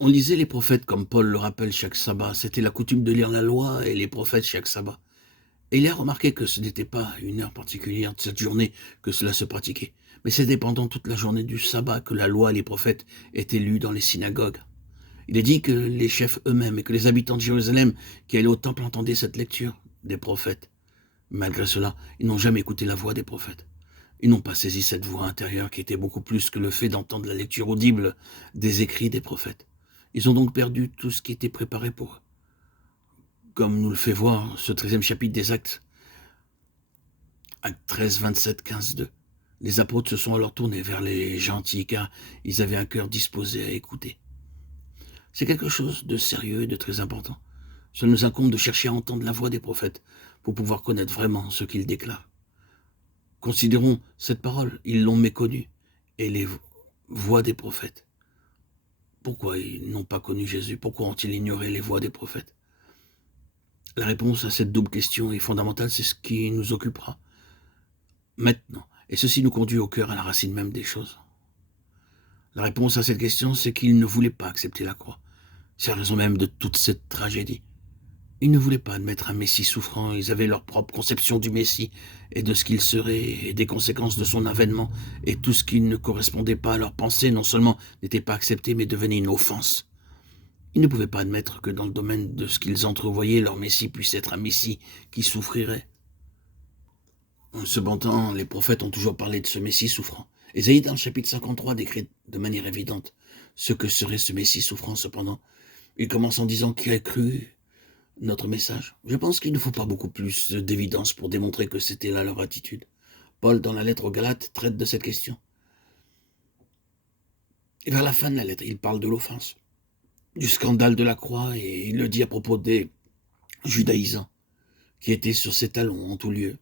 On lisait les prophètes comme Paul le rappelle chaque sabbat. C'était la coutume de lire la loi et les prophètes chaque sabbat. Et il a remarqué que ce n'était pas une heure particulière de cette journée que cela se pratiquait, mais c'était pendant toute la journée du sabbat que la loi et les prophètes étaient lus dans les synagogues. Il est dit que les chefs eux-mêmes et que les habitants de Jérusalem qui allaient au temple entendaient cette lecture des prophètes. Malgré cela, ils n'ont jamais écouté la voix des prophètes. Ils n'ont pas saisi cette voix intérieure qui était beaucoup plus que le fait d'entendre la lecture audible des écrits des prophètes. Ils ont donc perdu tout ce qui était préparé pour eux. Comme nous le fait voir ce 13e chapitre des Actes, Actes 13, 27, 15, 2. Les apôtres se sont alors tournés vers les gentils car ils avaient un cœur disposé à écouter. C'est quelque chose de sérieux et de très important. Cela nous incombe de chercher à entendre la voix des prophètes pour pouvoir connaître vraiment ce qu'ils déclarent. Considérons cette parole, ils l'ont méconnue, et les voix des prophètes. Pourquoi ils n'ont pas connu Jésus? Pourquoi ont-ils ignoré les voix des prophètes? La réponse à cette double question est fondamentale, c'est ce qui nous occupera maintenant. Et ceci nous conduit au cœur, à la racine même des choses. La réponse à cette question, c'est qu'ils ne voulaient pas accepter la croix. C'est la raison même de toute cette tragédie. Ils ne voulaient pas admettre un Messie souffrant, ils avaient leur propre conception du Messie et de ce qu'il serait et des conséquences de son avènement, et tout ce qui ne correspondait pas à leur pensée non seulement n'était pas accepté mais devenait une offense. Ils ne pouvaient pas admettre que dans le domaine de ce qu'ils entrevoyaient, leur Messie puisse être un Messie qui souffrirait. Cependant, les prophètes ont toujours parlé de ce Messie souffrant. Ésaïe, dans le chapitre 53, décrit de manière évidente ce que serait ce Messie souffrant. Cependant, il commence en disant qui a cru notre message. Je pense qu'il ne faut pas beaucoup plus d'évidence pour démontrer que c'était là leur attitude. Paul, dans la lettre aux Galates, traite de cette question. Et vers la fin de la lettre, il parle de l'offense, du scandale de la croix, et il le dit à propos des judaïsants qui étaient sur ses talons en tout lieu,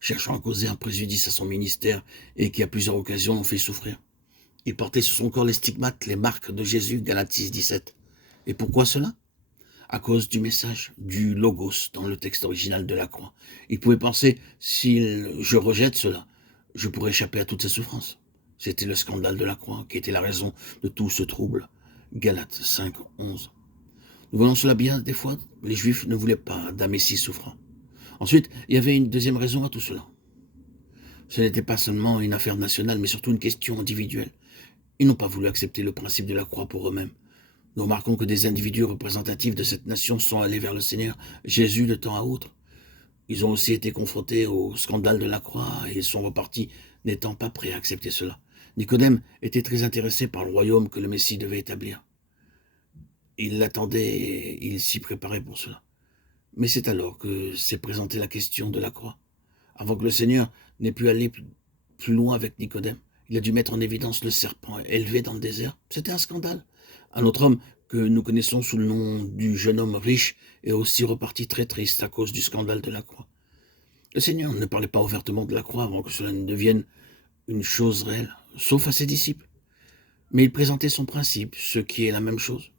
cherchant à causer un préjudice à son ministère et qui à plusieurs occasions l'ont fait souffrir. Il portait sur son corps les stigmates, les marques de Jésus, Galates 6, 17. Et pourquoi cela? À cause du message, du logos dans le texte original de la croix. Il pouvait penser, si je rejette cela, je pourrais échapper à toutes ces souffrances. C'était le scandale de la croix qui était la raison de tout ce trouble. Galates 5, 11. Nous voyons cela bien des fois, les Juifs ne voulaient pas d'un Messie souffrant. Ensuite, il y avait une deuxième raison à tout cela. Ce n'était pas seulement une affaire nationale, mais surtout une question individuelle. Ils n'ont pas voulu accepter le principe de la croix pour eux-mêmes. Nous remarquons que des individus représentatifs de cette nation sont allés vers le Seigneur Jésus de temps à autre. Ils ont aussi été confrontés au scandale de la croix et ils sont repartis n'étant pas prêts à accepter cela. Nicodème était très intéressé par le royaume que le Messie devait établir. Il l'attendait et il s'y préparait pour cela. Mais c'est alors que s'est présentée la question de la croix. Avant que le Seigneur n'ait pu aller plus loin avec Nicodème, il a dû mettre en évidence le serpent élevé dans le désert. C'était un scandale. Un autre homme que nous connaissons sous le nom du jeune homme riche est aussi reparti très triste à cause du scandale de la croix. Le Seigneur ne parlait pas ouvertement de la croix avant que cela ne devienne une chose réelle, sauf à ses disciples. Mais il présentait son principe, ce qui est la même chose.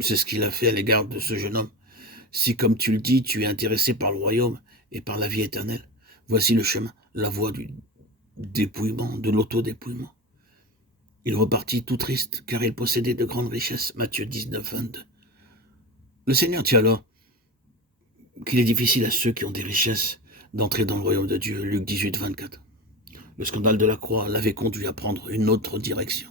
C'est ce qu'il a fait à l'égard de ce jeune homme. Si, comme tu le dis, tu es intéressé par le royaume et par la vie éternelle, voici le chemin, la voie du dépouillement, de l'autodépouillement. Il repartit tout triste, car il possédait de grandes richesses. Matthieu 19, 22. Le Seigneur dit alors qu'il est difficile à ceux qui ont des richesses d'entrer dans le royaume de Dieu. Luc 18, 24. Le scandale de la croix l'avait conduit à prendre une autre direction.